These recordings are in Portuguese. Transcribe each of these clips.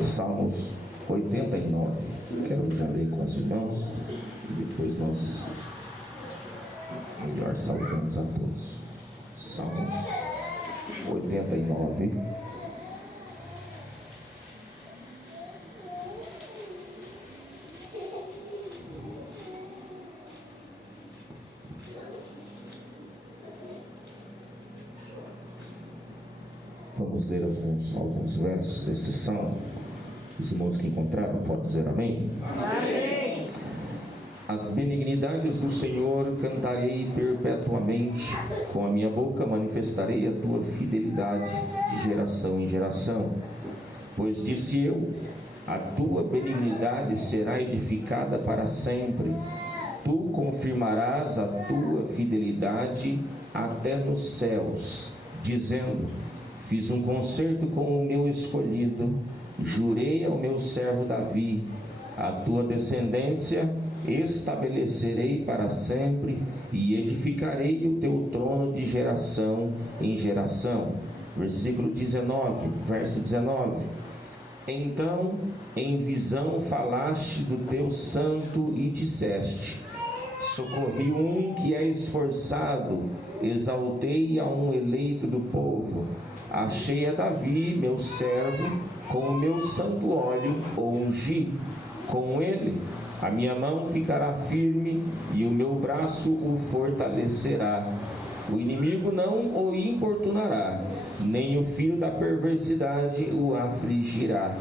Salmos 89. Quero já ler com os irmãos e depois nós melhor saudamos a todos. Salmos 89. Vamos ler alguns versos desse salmo. Os irmãos que encontraram podem dizer amém? Amém. As benignidades do Senhor cantarei perpetuamente, com a minha boca manifestarei a tua fidelidade de geração em geração. Pois disse eu, a tua benignidade será edificada para sempre, tu confirmarás a tua fidelidade até nos céus, dizendo, fiz um concerto com o meu escolhido, jurei ao meu servo Davi, a tua descendência estabelecerei para sempre e edificarei o teu trono de geração em geração. Versículo 19, verso 19. Então, em visão falaste do teu santo e disseste, socorri um que é esforçado, exaltei a um eleito do povo. Achei a Davi, meu servo, com o meu santo óleo o ungi. Com ele a minha mão ficará firme e o meu braço o fortalecerá. O inimigo não o importunará, nem o filho da perversidade o afligirá.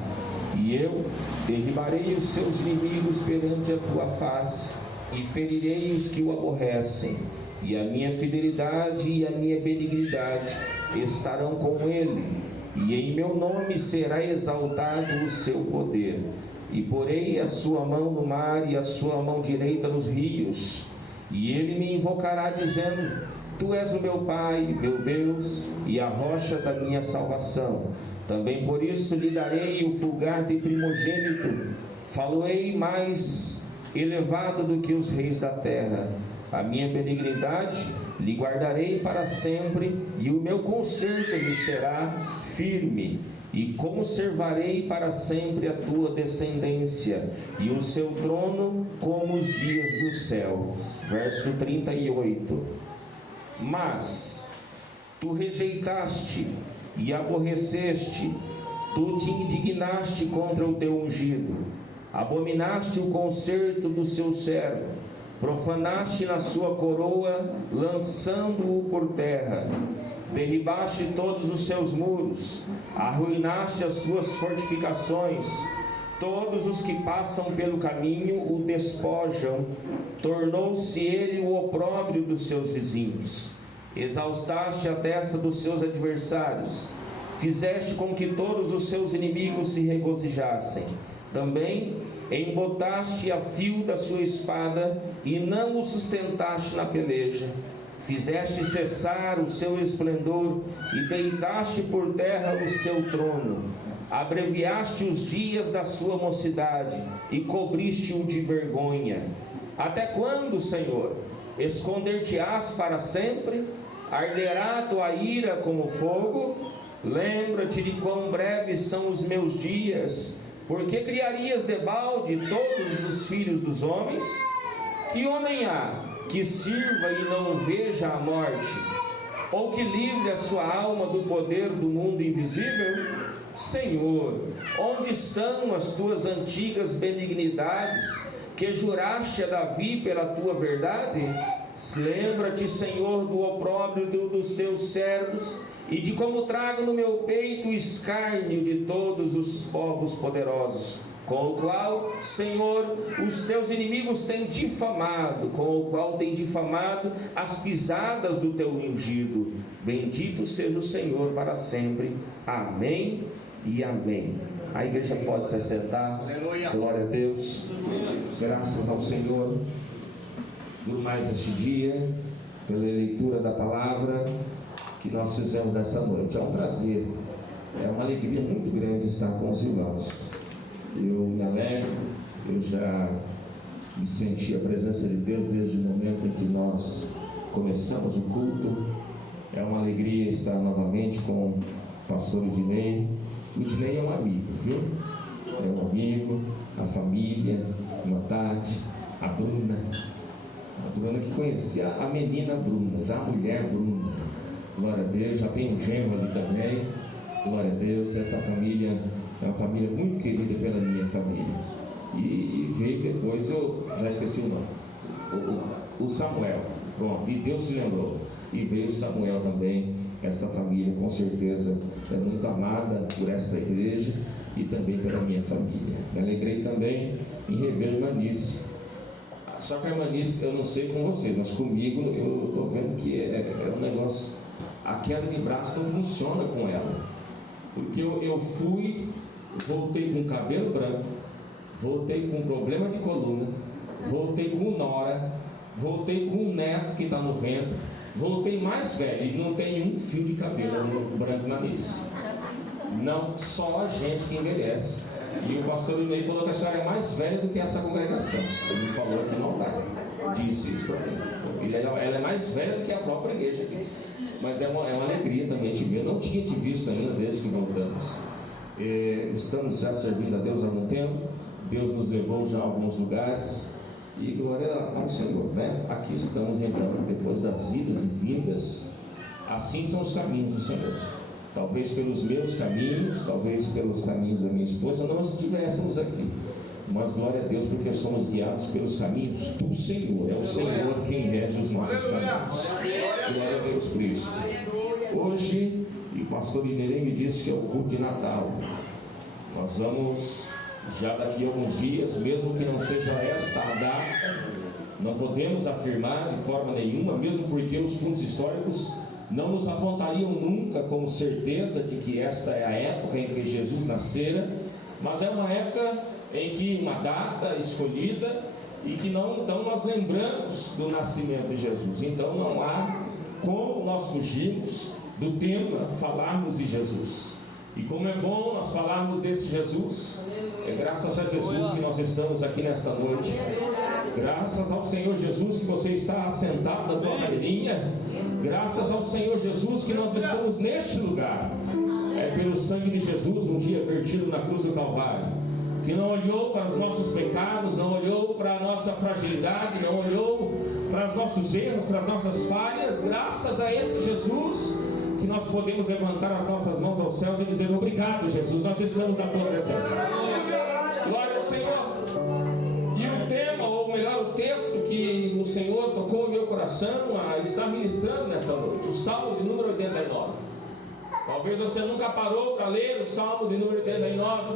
E eu derribarei os seus inimigos perante a tua face, e ferirei os que o aborrecem. E a minha fidelidade e a minha benignidade estarão com ele, e em meu nome será exaltado o seu poder. E porei a sua mão no mar e a sua mão direita nos rios, e ele me invocará dizendo, tu és o meu Pai, meu Deus, e a rocha da minha salvação. Também por isso lhe darei o fulgar de primogênito, falo-ei mais elevado do que os reis da terra. A minha benignidade lhe guardarei para sempre, e o meu conserto lhe será firme, e conservarei para sempre a tua descendência, e o seu trono como os dias do céu. Verso 38. Mas tu rejeitaste e aborreceste, tu te indignaste contra o teu ungido, abominaste o conserto do seu servo, profanaste na sua coroa, lançando-o por terra, derribaste todos os seus muros, arruinaste as suas fortificações, todos os que passam pelo caminho o despojam, tornou-se ele o opróbrio dos seus vizinhos, exaustaste a testa dos seus adversários, fizeste com que todos os seus inimigos se regozijassem, também embotaste a fio da sua espada e não o sustentaste na peleja. Fizeste cessar o seu esplendor e deitaste por terra o seu trono. Abreviaste os dias da sua mocidade e cobriste-o de vergonha. Até quando, Senhor? Esconder-te-ás para sempre? Arderá tua ira como fogo? Lembra-te de quão breves são os meus dias. Por que criarias debalde todos os filhos dos homens? Que homem há que sirva e não veja a morte? Ou que livre a sua alma do poder do mundo invisível? Senhor, onde estão as tuas antigas benignidades, que juraste a Davi pela tua verdade? Lembra-te, Senhor, do opróbrio dos teus servos, e de como trago no meu peito o escárnio de todos os povos poderosos, com o qual, Senhor, os teus inimigos têm difamado, com o qual têm difamado as pisadas do teu ungido. Bendito seja o Senhor para sempre. Amém e amém. A igreja pode se assentar. Glória a Deus. Graças ao Senhor por mais este dia, pela leitura da palavra que nós fizemos nessa noite. É um prazer, é uma alegria muito grande estar com os irmãos. Eu me alegro, eu já senti a presença de Deus desde o momento em que nós começamos o culto. É uma alegria estar novamente com o pastor Ednei, O Dinei é um amigo, viu? É um amigo, a família, uma Tati, a Bruna que conhecia a menina Bruna, já a mulher Bruna. Glória a Deus, já tem um genro ali também. Glória a Deus, essa família é uma família muito querida pela minha família. E veio depois, eu já esqueci o nome, o Samuel. Pronto, e Deus se lembrou. E veio o Samuel também. Essa família com certeza é muito amada por essa igreja e também pela minha família. Me alegrei também em rever a irmã Nice. Só que a irmã Nice, eu não sei com você, mas comigo eu estou vendo que é um negócio, a queda de braço não funciona com ela. Porque eu voltei com cabelo branco, voltei com problema de coluna, voltei com nora, voltei com um neto que está no ventre, voltei mais velho e não tem um fio de cabelo branco na Nice. Não, só a gente que envelhece. E o pastor Inei falou que a senhora é mais velha do que essa congregação. Ele me falou aqui no altar, disse isso para mim. Ela é mais velha do que a própria igreja aqui. Mas é uma alegria também te ver. Eu não tinha te visto ainda desde que voltamos. Estamos já servindo a Deus há algum tempo. Deus nos levou já a alguns lugares. E glória ao Senhor, né? Aqui estamos então, depois das idas e vindas. Assim são os caminhos do Senhor. Talvez pelos meus caminhos, talvez pelos caminhos da minha esposa, não estivéssemos aqui. Mas glória a Deus, porque somos guiados pelos caminhos do Senhor. É o Senhor quem rege os nossos caminhos. Glória a Deus por isso. Hoje, e o pastor Inerê me disse que é o culto de Natal. Nós vamos, já daqui a alguns dias, mesmo que não seja esta a data, não podemos afirmar de forma nenhuma, mesmo porque os fundos históricos não nos apontariam nunca como certeza de que esta é a época em que Jesus nascera, mas é uma época em que uma data escolhida e que não, então nós lembramos do nascimento de Jesus. Então não há como nós fugirmos do tema falarmos de Jesus. E como é bom nós falarmos desse Jesus, é graças a Jesus que nós estamos aqui nesta noite. Graças ao Senhor Jesus que você está assentado na tua cadeirinha. Graças ao Senhor Jesus que nós estamos neste lugar. É pelo sangue de Jesus, um dia vertido na cruz do Calvário, que não olhou para os nossos pecados, não olhou para a nossa fragilidade, não olhou para os nossos erros, para as nossas falhas. Graças a este Jesus que nós podemos levantar as nossas mãos aos céus e dizer: obrigado, Jesus, nós estamos na tua presença. Glória ao Senhor. E o tema, ou melhor, o texto que o Senhor tocou no meu coração a estar ministrando nesta noite, o Salmo de número 89. Talvez você nunca parou para ler o Salmo de número 89.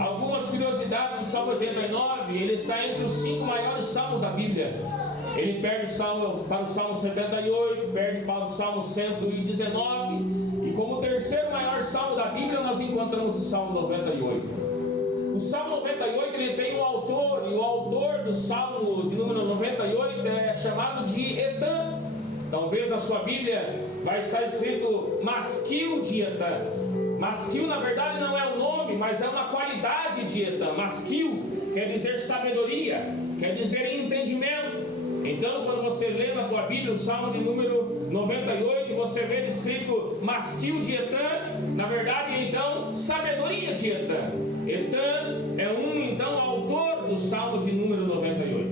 Algumas curiosidades do Salmo 89, ele está entre os 5 maiores salmos da Bíblia. Ele perde para o Salmo 78, perde para o Salmo 119, e como o terceiro maior salmo da Bíblia nós encontramos o Salmo 98. O Salmo 98 ele tem um autor, e o autor do Salmo de número 98 é chamado de Etan. Talvez na sua Bíblia vai estar escrito Masquil de Etan. Masquil na verdade não é o nome, mas é uma qualidade de Etan. Masquil quer dizer sabedoria, quer dizer entendimento. Então quando você lê na tua Bíblia o Salmo de número 98, você vê escrito Masquil de Etan, na verdade então sabedoria de Etan. Etan é então autor do Salmo de número 98.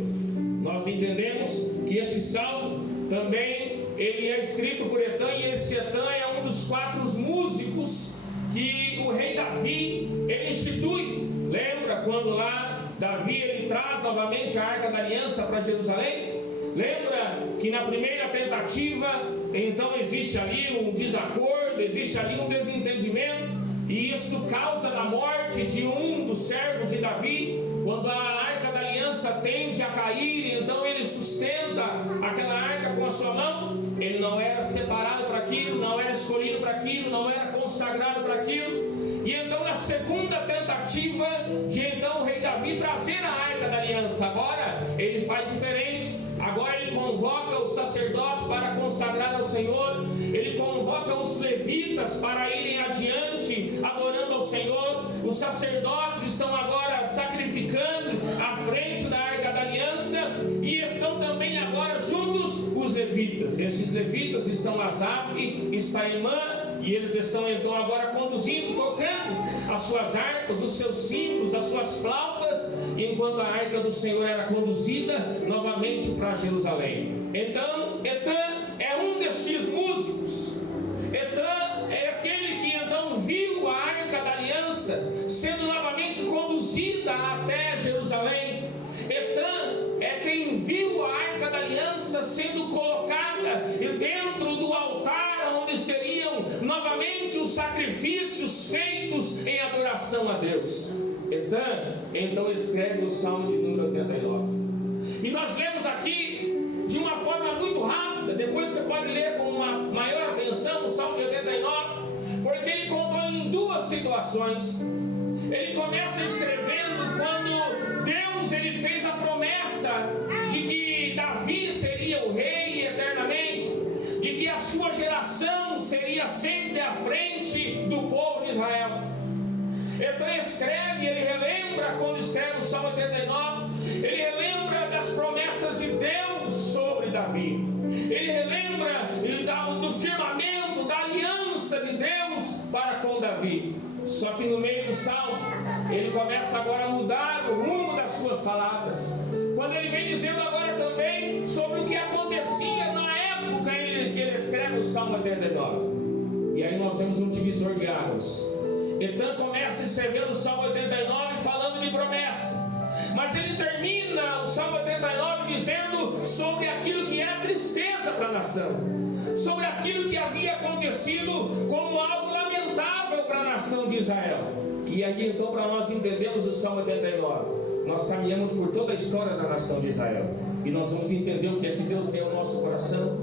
Nós entendemos que este Salmo também ele é escrito por Etan, e esse Etan é um dos 4 músicos que o rei Davi ele institui. Lembra quando lá Davi ele traz novamente a Arca da Aliança para Jerusalém? Lembra que na primeira tentativa então existe ali um desacordo, existe ali um desentendimento, e isso causa a morte de um dos servos de Davi. Quando a Arca da Aliança tende a cair, então ele sustenta aquela arca com a sua mão. Ele não era separado para aquilo, não era escolhido para aquilo, não era consagrado para aquilo. E então na segunda tentativa de então o rei Davi trazer a Arca da Aliança, agora ele faz diferente. Agora ele convoca os sacerdotes para consagrar ao Senhor. Ele convoca os levitas para irem adiante adorando ao Senhor. Os sacerdotes estão agora sacrificando à frente da Arca da Aliança, e estão também agora juntos os levitas. Esses levitas estão Asaf, está Emã, E eles estão então agora conduzindo, tocando as suas harpas, os seus símbolos, as suas flautas, enquanto a arca do Senhor era conduzida novamente para Jerusalém. Então, Etã é um destes músicos. Etã é aquele que então viu a arca da aliança sendo novamente conduzida até Jerusalém. Etã é quem viu a arca da aliança sendo colocada dentro do altar, onde seriam novamente os sacrifícios feitos em adoração a Deus. Etã então escreve o Salmo de número 89. E nós lemos aqui de uma forma muito rápida, depois você pode ler com uma maior atenção o Salmo de 89, porque ele contou em duas situações. Ele começa escrevendo quando Deus ele fez a promessa de que Davi seria o rei eternamente, de que a sua geração seria sempre à frente do povo de Israel. Então escreve, ele relembra quando escreve o Salmo 89, ele relembra das promessas de Deus sobre Davi, ele relembra do firmamento, da aliança de Deus para com Davi. Só que no meio do salmo, ele começa agora a mudar o rumo das suas palavras, quando ele vem dizendo agora também sobre o que acontecia na época em que ele escreve o Salmo 89. E aí nós temos um divisor de águas. Etã começa escrevendo o Salmo 89 falando de promessa, mas ele termina o Salmo 89 dizendo sobre aquilo que é a tristeza para a nação, sobre aquilo que havia acontecido como algo lamentável para a nação de Israel. E aí então, para nós entendermos o Salmo 89, nós caminhamos por toda a história da nação de Israel, e nós vamos entender o que é que Deus tem no nosso coração,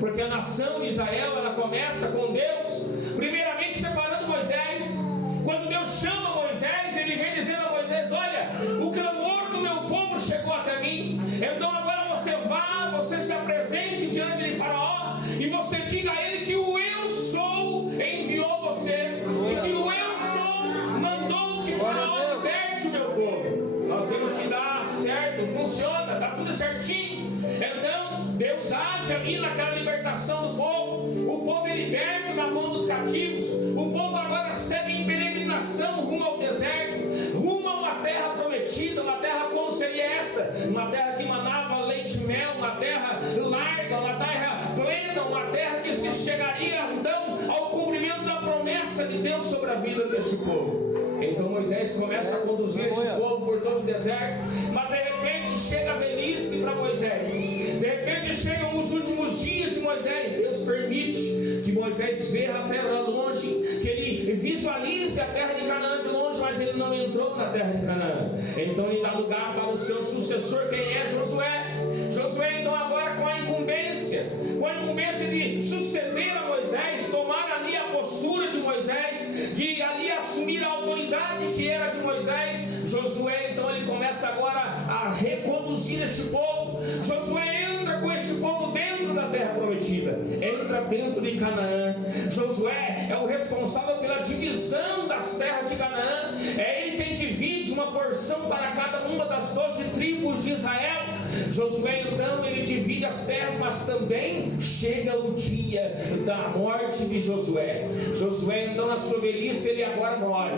porque a nação de Israel, ela começa com Deus primeiramente separando Moisés. Quando Deus chama Moisés, ele vem dizendo a Moisés: olha, o clamor do meu povo chegou até mim, então agora você vá, você se apresente diante de Faraó, e você diga a ele que o Eu Sou enviou você, e que o Eu Sou mandou que Faraó liberte o meu povo. Nós vimos que dá certo, funciona, dá tudo certinho. Então Deus age ali naquela libertação do povo, o povo é liberto na mão dos cativos, o povo agora segue em peregrinação rumo ao deserto, rumo a uma terra prometida. Uma terra como seria esta? Uma terra que manava leite e mel, uma terra larga, uma terra plena, uma terra que se chegaria então ao cumprimento da promessa de Deus sobre a vida deste povo. Então Moisés começa a conduzir este povo por todo o deserto, mas de repente chega a velhice para Moisés, de repente chegam os últimos dias de Moisés. Deus permite que Moisés veja a terra longe, que ele visualize a terra de Canaã de longe, mas ele não entrou na terra de Canaã. Então ele dá lugar para o seu sucessor, quem é? Josué. Josué então agora com a incumbência de suceder a Moisés, tomar ali a postura de Moisés, de ali assumir a autoridade que era de Moisés. Josué então ele começa agora a reconduzir este povo. Josué entra com este povo dentro da terra prometida, entra dentro de Canaã. Josué é o responsável pela divisão das terras de Canaã, é ele quem divide uma porção para cada uma das 12 tribos de Israel. Josué então ele divide as terras, mas também chega o dia da morte de Josué. Josué então na sua velhice ele agora morre.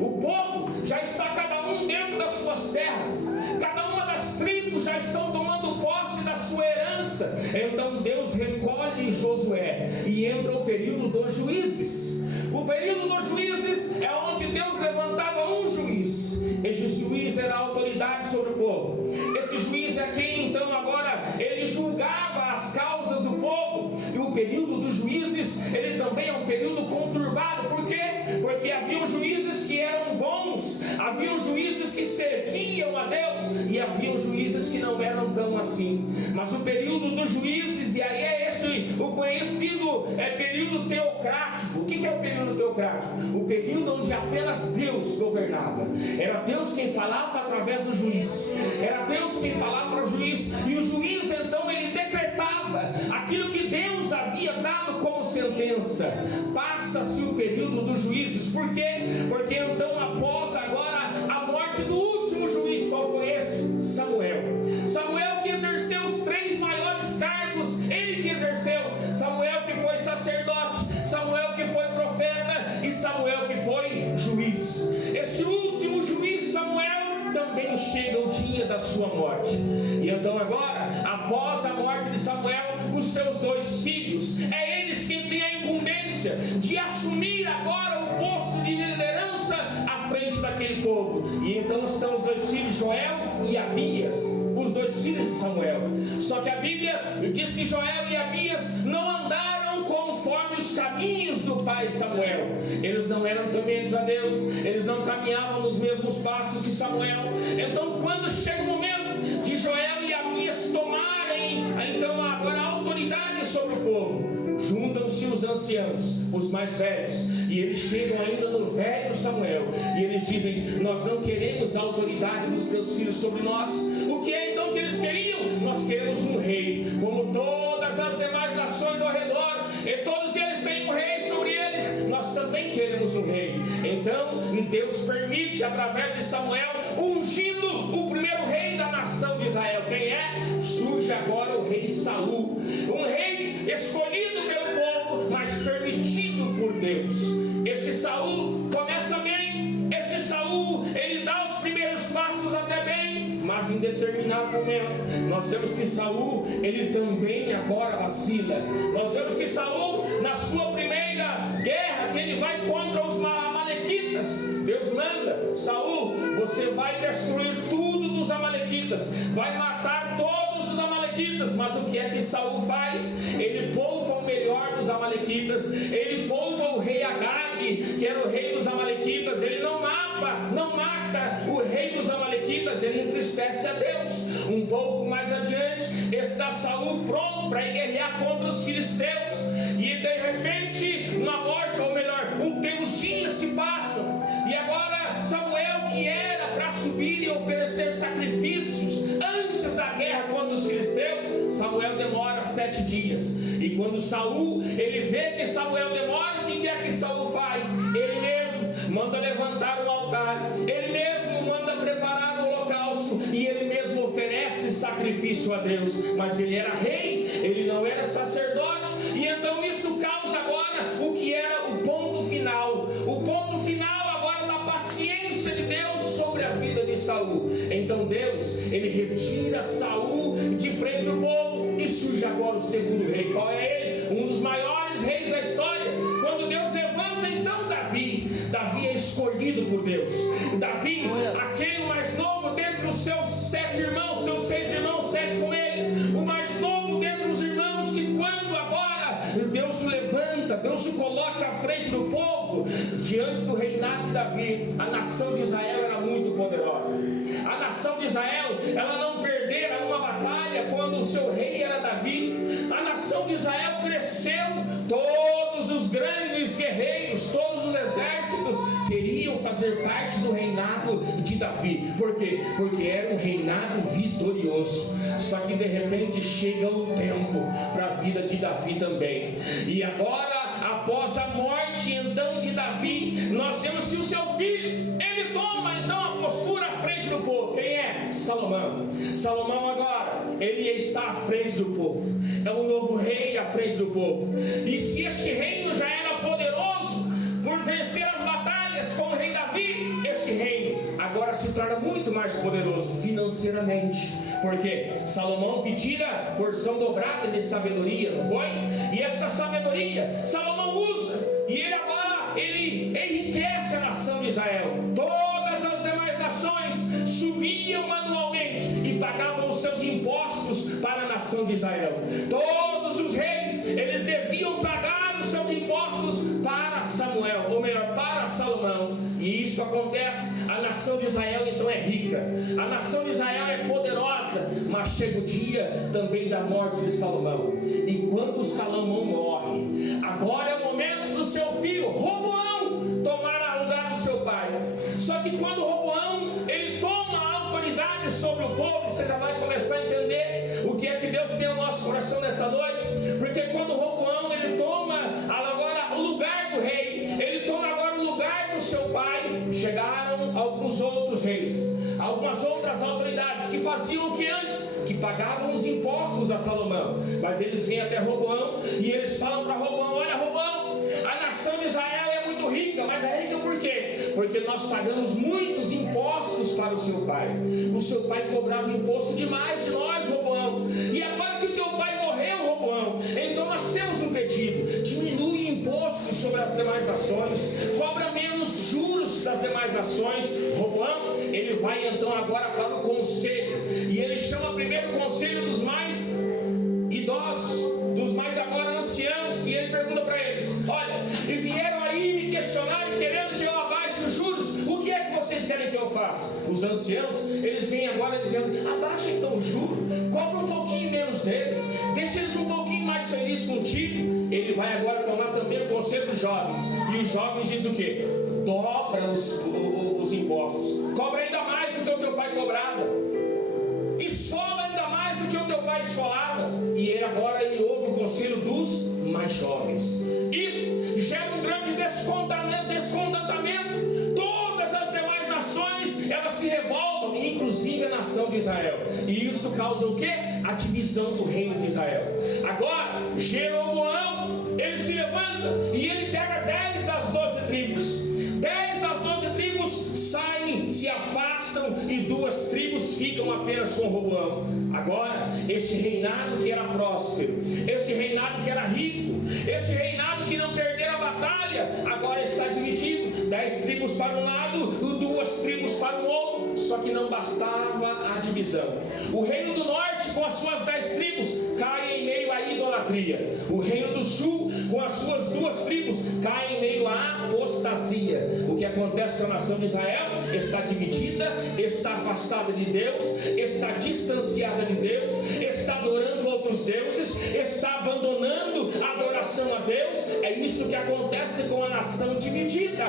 O povo já está cada um dentro das suas terras, cada uma das tribos já estão tomando posse da sua herança. Então Deus recolhe Josué e entra o período dos juízes. O período dos juízes é onde Deus levantava um juiz. Esse juiz era a autoridade sobre o povo. Esse juiz é quem então agora ele julgava as causas do povo. E o período dos juízes, ele também é um período conturbado. Por quê? Porque haviam juízes que eram bons, haviam juízes que serviam a Deus, e haviam juízes que não eram tão assim. Mas o período dos juízes, e aí é este o conhecido período teocrático. O que é o período teocrático? O período onde apenas Deus governava. Era Deus quem falava através do juiz, era Deus quem falava para o juiz, e o juiz então ele decretava aquilo que Deus havia dado como sentença. Passa-se o período dos juízes. Por quê? Porque então após agora a morte do último juiz, qual foi esse? Samuel que exerceu os 3 maiores cargos, ele que exerceu. Samuel que foi sacerdote, Samuel que foi profeta, da sua morte. E então agora, após a morte de Samuel, os seus 2 filhos, é eles quem têm a incumbência de assumir agora o posto de liderança à frente daquele povo. E então estão os 2 filhos, Joel e Abias, os 2 filhos de Samuel. Só que a Bíblia diz que Joel e Abias não andaram conforme os caminhos do pai Samuel. Eles não eram tementes a Deus, eles não caminhavam nos mesmos passos que Samuel. Então, quando chega o momento de Joel e Abias tomarem então agora a autoridade sobre o povo, juntam-se os anciãos, os mais velhos, e eles chegam ainda no velho Samuel, e eles dizem: nós não queremos a autoridade dos teus filhos sobre nós. O que é então que eles queriam? Nós queremos um rei, como todas as demais nações ao redor, e todos eles têm um rei sobre eles, nós também queremos um rei. Então Deus permite, através de Samuel, ungindo o primeiro rei da nação de Israel. Quem é? Surge agora o rei Saul, um rei escolhido pelo povo, mas permitido por Deus. Este Saul começa bem, este Saul, ele dá os primeiros passos até bem, mas em determinado momento, nós vemos que Saul, ele também agora vacila. Nós vemos que Saul, na sua primeira guerra, que ele vai contra os amalequitas, Deus manda: Saul, você vai destruir tudo dos amalequitas, vai matar todos os amalequitas. Mas o que é que Saul faz? Ele poupa o melhor dos amalequitas, ele poupa o rei Agag, que era o rei dos amalequitas. Ele não mata o rei dos amalequitas, ele entristece a Deus. Um pouco mais adiante está Saul pronto para guerrear contra os filisteus, e de repente uma morte, ou melhor, os dias se passam, e agora Samuel, que era para subir e oferecer sacrifícios antes da guerra contra os filisteus, Samuel demora 7 dias. E quando Saul, ele vê que Samuel demora, o que é que Saul faz? Ele mesmo manda levantar um altar, ele mesmo manda preparar o holocausto, e ele mesmo oferece sacrifício a Deus. Mas ele era rei, ele não era sacerdote, e então isso causa agora o que era o ponto final agora da paciência de Deus sobre a vida de Saul. Então Deus, ele retira Saul de frente do povo, e surge agora o segundo rei. Qual é ele? Um dos maiores reis da história. Quando Deus levanta então Davi é escolhido por Deus. Davi, aquele mais novo dentre os seus 7 irmãos, seus 6 irmãos, 7 com ele, o mais novo dentre os irmãos, que quando agora Deus o levanta, Deus o coloca à frente do povo, diante do reinado de Davi, a nação de Israel era muito poderosa. A nação de Israel, ela não perdera numa batalha quando o seu rei era Davi. A nação de Israel cresceu, todos os grandes guerreiros, todos os exércitos queriam fazer parte do reinado de Davi. Por quê? Porque era um reinado vitorioso. Só que de repente chega o tempo para a vida de Davi também. E agora, após a morte então de Davi, nós vemos que o seu filho, ele toma então a postura à frente do povo. Quem é? Salomão. Salomão agora, ele está à frente do povo, é um novo rei à frente do povo. E se este reino já era poderoso por vencer as batalhas como o rei Davi, este reino agora se torna muito mais poderoso financeiramente, porque Salomão pedira porção dobrada de sabedoria, não foi? E essa sabedoria Salomão usa, e ele agora, ele enriquece a nação de Israel. Todas as demais nações subiam manualmente e pagavam os seus impostos para a nação de Israel. Todos os reis, eles deviam pagar os seus impostos para Samuel, ou melhor, para Salomão. E isso acontece, a nação de Israel então é rica, a nação de Israel é poderosa. Mas chega o dia também da morte de Salomão, e quando Salomão morre, agora é o momento do seu filho Roboão tomar o lugar do seu pai. Só que quando Roboão, ele toma a autoridade sobre o povo, você já vai começar a entender o que é que Deus tem no nosso coração nessa noite. Porque quando Roboão, ele toma agora o lugar do rei, ele toma agora o lugar do seu pai, chegaram alguns outros reis, algumas outras autoridades que faziam o que antes, que pagavam os impostos a Salomão. Mas eles vêm até Roboão e eles falam para Roboão: olha, Roboão, a nação de Israel é muito rica. Mas é rica por quê? Porque nós pagamos muitos impostos para o seu pai. O seu pai cobrava imposto demais de nós, Roboão. E agora que o teu pai morreu, Roboão, então nós temos um pedido: diminui o imposto sobre as demais nações, cobra menos juros das demais nações. Roboão, ele vai então agora para o conselho, e ele chama primeiro o conselho dos mais idosos, dos mais agora anciãos, e ele pergunta para eles: olha, e vieram aí me questionar, querendo que eu abaixe os juros, o que é que vocês querem que eu faça? Os anciãos, eles vêm agora dizendo: abaixa então o juro, cobra um pouquinho menos deles, deixa eles um pouquinho mais felizes contigo. Ele vai agora tomar também o conselho dos jovens, e os jovens dizem o quê? Dobra os impostos, cobra ainda mais do que o teu pai cobrava, esfola ainda mais do que o teu pai esfolava. E ele agora ouve o conselho dos mais jovens. Isso gera um grande descontentamento. Todas as demais nações, elas se revoltam, inclusive a nação de Israel. E isso causa o quê? A divisão do reino de Israel. Agora, Jeroboão, ele se levanta e ele pega 10 das 12 tribos. 10 das 12 tribos saem, se afastam, e 2 tribos ficam apenas com Roboão. Agora, este reinado que era próspero, este reinado que era rico, este reinado que não perdera a batalha, agora está dividido: 10 tribos para um lado, 2 tribos para o outro. Só que não bastava a divisão. O reino do norte, com as suas 10 tribos, cai em meio à idolatria. O reino do sul, com as suas 2 tribos, cai em meio à apostasia. O que acontece com a nação de Israel? Está dividida, está afastada de Deus, está distanciada de Deus, está adorando outros deuses, está abandonando a adoração a Deus. É isso que acontece com a nação dividida.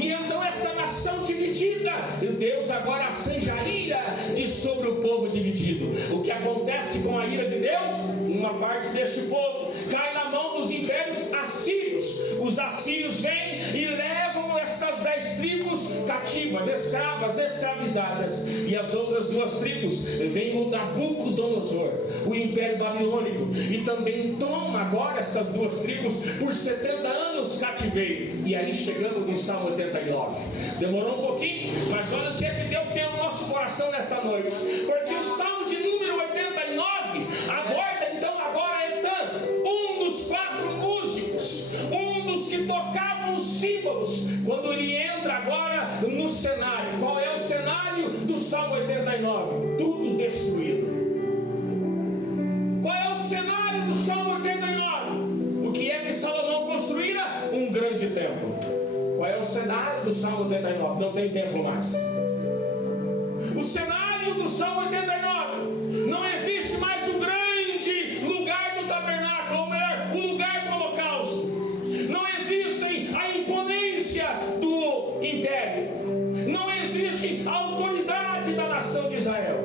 E então essa nação dividida, Deus agora acende a ira de sobre o povo dividido. O que acontece com a ira de Deus? Uma parte deste povo cai na mão dos impérios assírios. Os assírios vêm e levam estas 10 tribos cativas, escravas, escravizadas. E as outras 2 tribos vêm o Nabucodonosor, o império babilônico, e também toma agora essas 2 tribos por 70 anos cativeiro. E aí chegamos no Salmo 89. Demorou um pouquinho, mas olha o que é que Deus tem no nosso coração nessa noite. Porque o Salmo de número 89 aborda então agora Etã, um dos 4 músicos, um dos que tocavam os símbolos, quando ele entra agora no cenário. Qual é o cenário do Salmo 89? Tudo destruído. Qual é o cenário do Salmo 89? O que é que Salomão construíra? Um grande templo. Qual é o cenário do Salmo 89? Não tem templo mais. O cenário do Salmo 89: não existe mais o grande lugar do tabernáculo, ou melhor, o lugar do holocausto. Não existe a imponência do império. Não existe a autoridade da nação de Israel.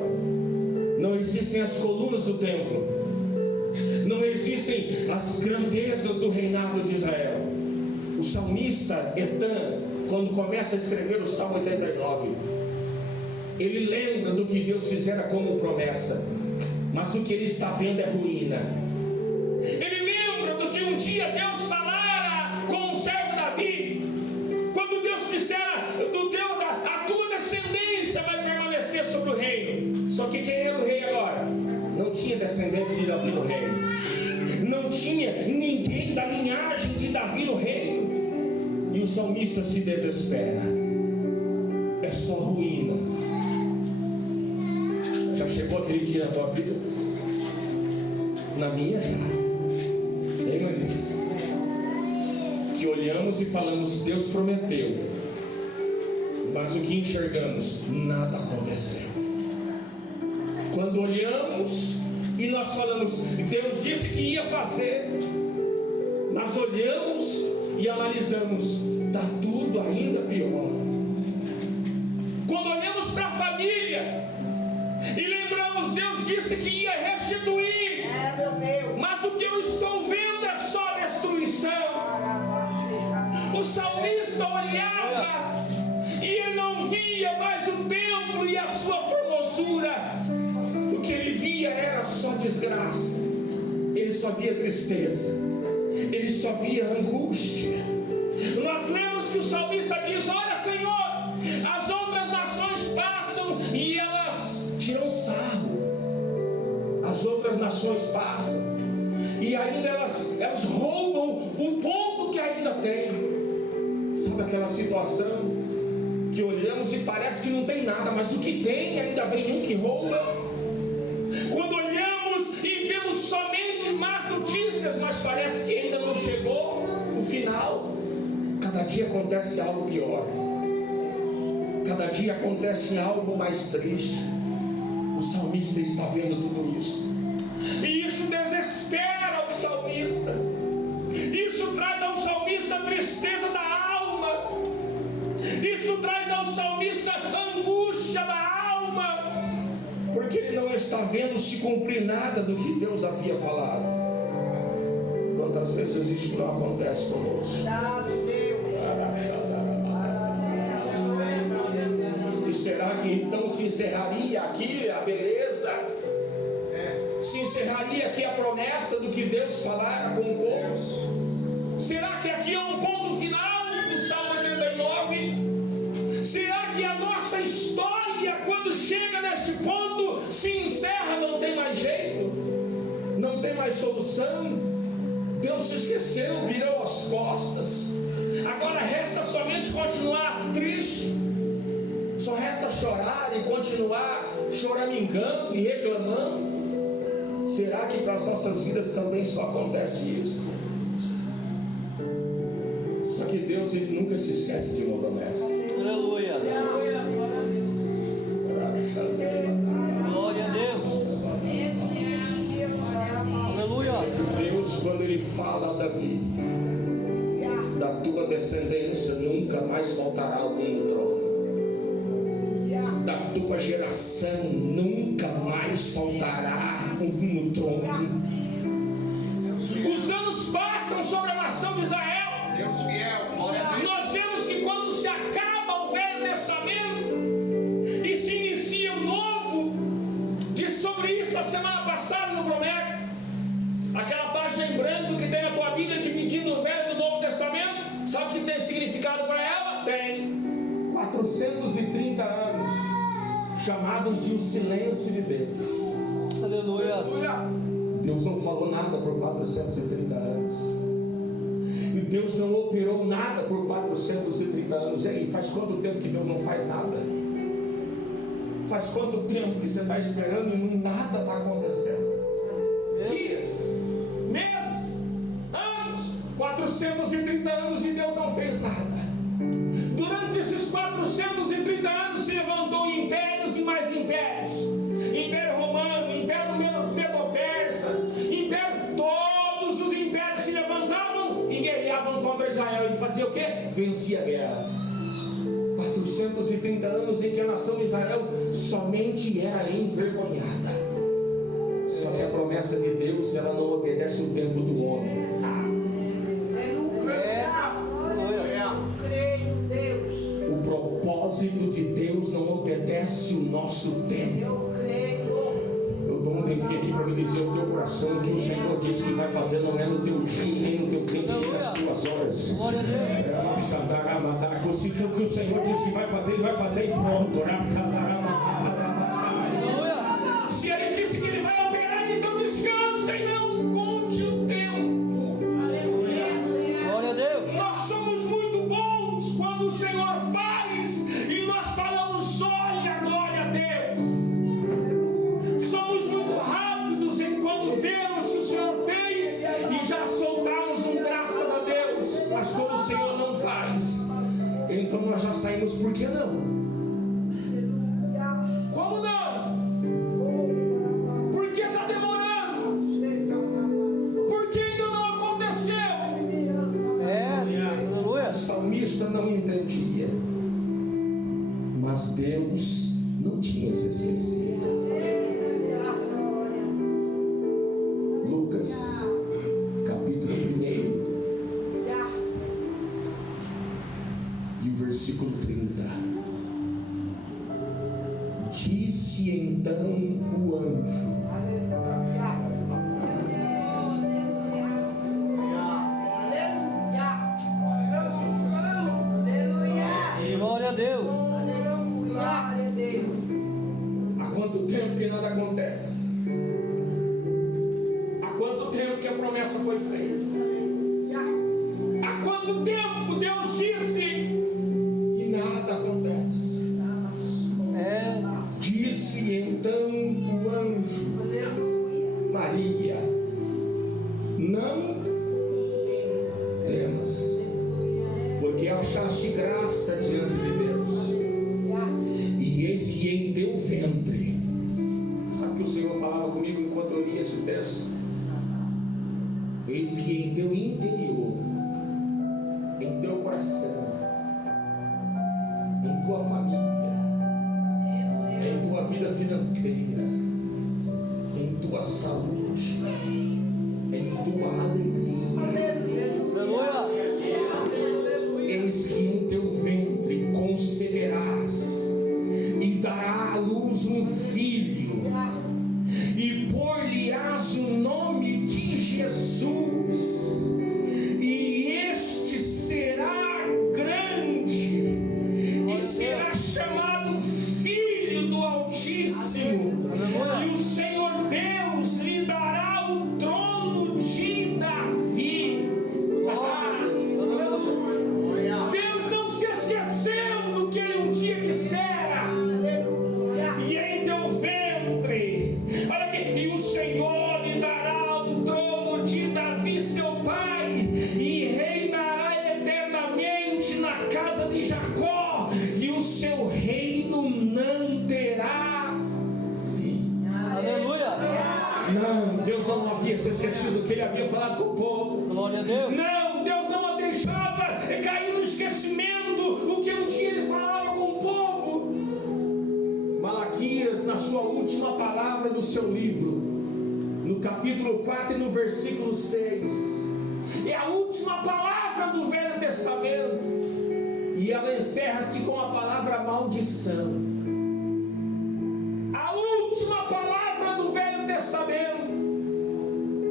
Não existem as colunas do templo. Não existem as grandezas do reinado de Israel. O salmista Etã, quando começa a escrever o Salmo 89, ele lembra do que Deus fizera como promessa, mas o que ele está vendo é ruína. Ele lembra do que um dia Deus falara com o servo Davi, quando Deus dissera: a tua descendência vai permanecer sobre o reino. Só que quem era o rei agora? Não tinha descendente de Davi no reino, não tinha ninguém da linhagem de Davi no reino. E o salmista se desespera. É só ruína. Já chegou aquele dia na tua vida? Na minha já. Hein, Marisa? Que olhamos e falamos: Deus prometeu, mas o que enxergamos? Nada aconteceu. Quando olhamos e nós falamos: Deus disse que ia fazer, mas olhamos e analisamos: está tudo ainda pior. Quando olhamos para a família e lembramos: Deus disse que ia restituir, mas o que eu estou vendo é só destruição. O salmista olhava e ele não via mais o templo e a sua formosura. O que ele via era só desgraça. Ele só via tristeza, ele só via angústia. Nós lemos que o salmista diz: olha, Senhor, as outras nações passam ainda elas roubam um pouco que ainda tem. Sabe aquela situação que olhamos e parece que não tem nada, mas o que tem ainda vem um que rouba? Quando olhamos e vemos somente más notícias, mas parece que ainda não chegou o final, cada dia acontece algo pior. Cada dia acontece algo mais triste. O salmista está vendo tudo isso. E isso desespera o salmista. Isso traz ao salmista a tristeza da alma. Isso traz ao salmista a angústia da alma. Porque ele não está vendo se cumprir nada do que Deus havia falado. Quantas vezes isso não acontece conosco? E será que então se encerraria aqui a beleza? Se encerraria aqui a promessa do que Deus falara com o povo? Será que aqui é um ponto final do Salmo 89? Será que a nossa história, quando chega neste ponto, se encerra, não tem mais jeito? Não tem mais solução? Deus se esqueceu, virou as costas. Agora resta somente continuar triste. Só resta chorar e continuar choramingando e reclamando. Será que para as nossas vidas também só acontece isso? Só que Deus, Ele nunca se esquece de uma promessa. Aleluia. Glória a Deus. Aleluia. Deus, quando Ele fala a Davi, da tua descendência nunca mais faltará algum no trono. Da tua geração nunca mais faltará um no trono. Os anos passam sobre a nação de Israel. Deus fiel. Nós vemos que quando se acaba o Velho Testamento e se inicia o Novo, diz sobre isso a semana passada no Promédio, aquela página em branco que tem na tua Bíblia dividindo o Velho e o Novo Testamento. Sabe o que tem significado para ela? Tem 430 anos, chamados de um silêncio de Deus. Aleluia. Deus não falou nada por 430 anos. E Deus não operou nada por 430 anos. E aí, faz quanto tempo que Deus não faz nada? Faz quanto tempo que você está esperando e nada está acontecendo? Dias, meses, anos, 430 anos e Deus não fez nada. Durante esses 430 anos se levantou impérios e mais impérios. Império Romano, Império Medo-Persa, Império, todos os impérios se levantavam e guerreavam contra Israel. E fazia o quê? Vencia a guerra. 430 anos em que a nação de Israel somente era envergonhada. Só que a promessa de Deus, ela não obedece o tempo do homem. O propósito de Deus não obedece o nosso tempo. Eu dou um brinquedo aqui para me dizer o teu coração que o Senhor disse que vai fazer, não é no teu dia, nem no teu tempo, nem nas tuas horas. Glória a Deus. Se o que o Senhor disse que vai fazer, Ele vai fazer e pronto. Se Ele disse que Ele vai operar, então descansa e não conte o tempo. Glória a Deus. Nós somos muito bons quando o Senhor faz e nós falamos olha, glória a Deus. Somos muito rápidos em quando vemos que o Senhor fez e já soltamos um graças a Deus. Mas quando o Senhor não faz, então nós já saímos. Por que não? Como não? Por que está demorando? Por que ainda não aconteceu? Aleluia. O salmista não entendia, mas Deus não tinha se esquecido. Lucas, capítulo 1 e o versículo 30. Disse então o anjo: Glória a Deus. há quanto tempo que nada acontece? Há quanto tempo que a promessa que então o anjo, Maria, não temas, porque achaste graça diante de Deus, e eis que em teu ventre, sabe o que o Senhor falava comigo enquanto eu lia esse texto? Eis que em teu interior, em teu coração, em tua família, em tua vida financeira, em tua saúde, em tua alegria, eis que em teu ventre conceberás e dará à luz um filho, e por-lhe-ás o nome de Jesus, e este será grande e será chamado Filho do Altíssimo, e o Senhor Deus lhe dará o trono de Davi. Deus não se esqueceu do que ele um dia dissera, e em teu ventre, olha aqui, e o Senhor lhe dará o trono de Davi seu pai, e reinará eternamente na casa de Jacó, e o seu reino não terá fim. Aleluia. Não, Deus não havia se esquecido do que ele havia falado com o povo. Glória a Deus. Não, Deus não deixava cair no esquecimento o que um dia ele falava com o povo. Malaquias, na sua última palavra do seu livro, no capítulo 4 e no versículo 6, é a última palavra do Velho Testamento, e ela encerra-se com a palavra maldição. A última palavra do Velho Testamento,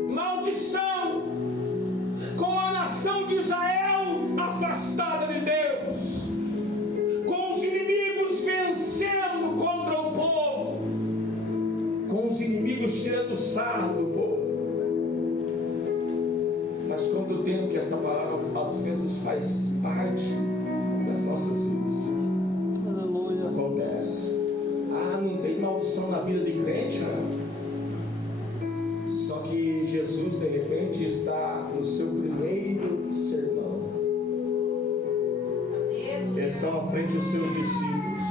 maldição, com a nação de Israel afastada de Deus, com os inimigos vencendo contra o povo, com os inimigos tirando sarro do povo. Faz quanto tempo que essa palavra às vezes faz parte das nossas vidas? Aleluia. Acontece. Ah, não tem maldição na vida de crente, não. Só que Jesus de repente está no seu primeiro sermão. Estão à frente dos seus discípulos.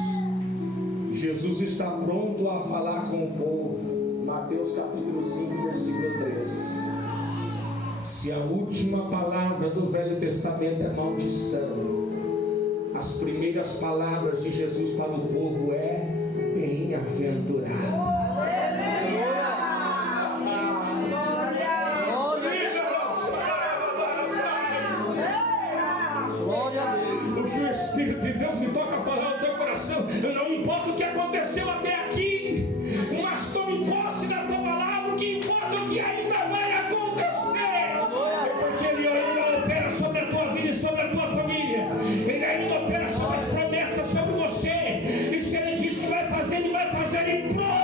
Jesus está pronto a falar com o povo. Mateus capítulo 5, versículo 3. Se a última palavra do Velho Testamento é maldição, as primeiras palavras de Jesus para o povo é bem-aventurado. O que o Espírito de Deus me toca a falar no teu coração, não importa o que aconteceu até aqui, mas tome posse da tua palavra. O que importa é o que ainda vai acontecer, é porque Ele ainda opera sobre a tua vida e sobre a tua família. Ele ainda opera sobre as promessas sobre você, e se Ele diz que vai fazer, Ele vai fazer e pronto.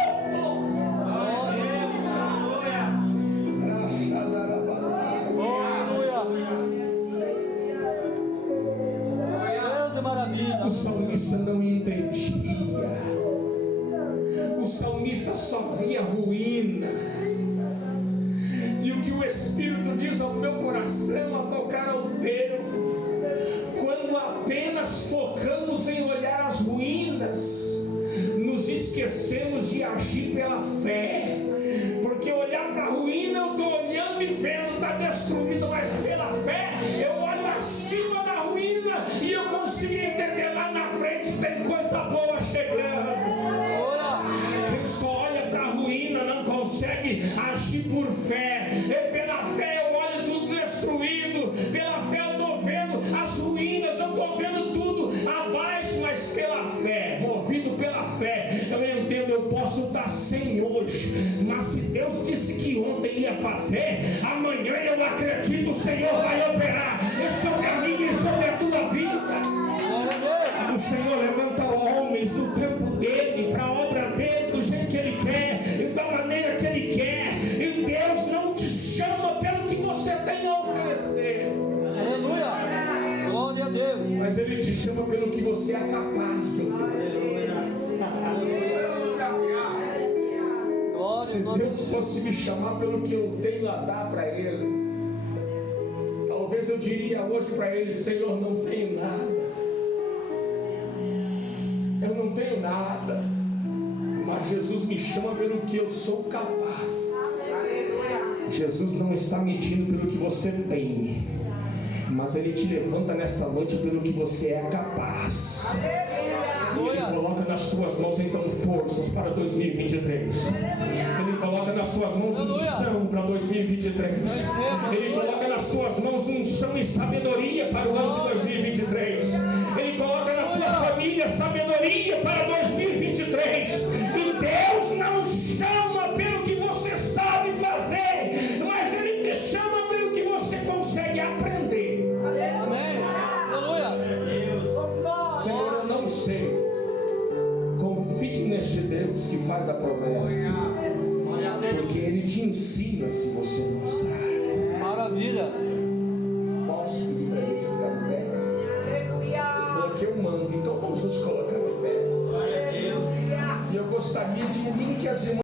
O salmista não entendia. O salmista só via ruína. E o que o Espírito diz ao meu coração, a tocar ao teu, quando apenas focamos em olhar as ruínas, nos esquecemos de agir pela fé. Porque olhar para a ruína, eu estou olhando e vendo, está destruído, mas pela fé eu olho acima da ruína e eu consigo entender lá na frente tem coisa boa chegando. Quem só olha para a ruína não consegue agir por fé. E pela fé eu olho tudo destruído, pela fé eu estou vendo as ruínas, eu estou vendo tudo abaixo, mas pela fé, movido pela fé, eu entendo, eu posso estar sem hoje, mas se Deus disse que ontem ia fazer, amanhã eu acredito, o Senhor vai operar sobre a minha e sobre a tua vida. O Senhor levanta homens do tempo dele, para a obra dele, do jeito que ele quer, e da maneira que ele quer. E Deus não te chama pelo que você tem a oferecer. Aleluia. Glória a Deus. Mas Ele te chama pelo que você é capaz de oferecer. Se Deus fosse me chamar pelo que eu tenho a dar para Ele, talvez eu diria hoje para Ele: Senhor, não tenho nada. Eu não tenho nada. Mas Jesus me chama pelo que eu sou capaz. Jesus não está mentindo pelo que você tem, mas Ele te levanta nesta noite pelo que você é capaz. E Ele coloca nas tuas mãos então forças para 2023. Ele coloca nas tuas mãos unção para 2023. Ele coloca nas tuas mãos unção e sabedoria para o ano de 2023. Ele coloca na tua família sabedoria para 2023. E Deus não chama pelo que você sabe fazer, mas Ele te chama pelo que você consegue aprender. Amém. Aleluia. Senhor, eu não sei. Confie neste Deus que faz a promessa, porque Ele te ensina se você não sabe. Maravilha. Posso pedir para a gente ficar no pé? Ele falou que eu mando, então vamos nos colocar no pé. E eu gostaria de mim que as irmãs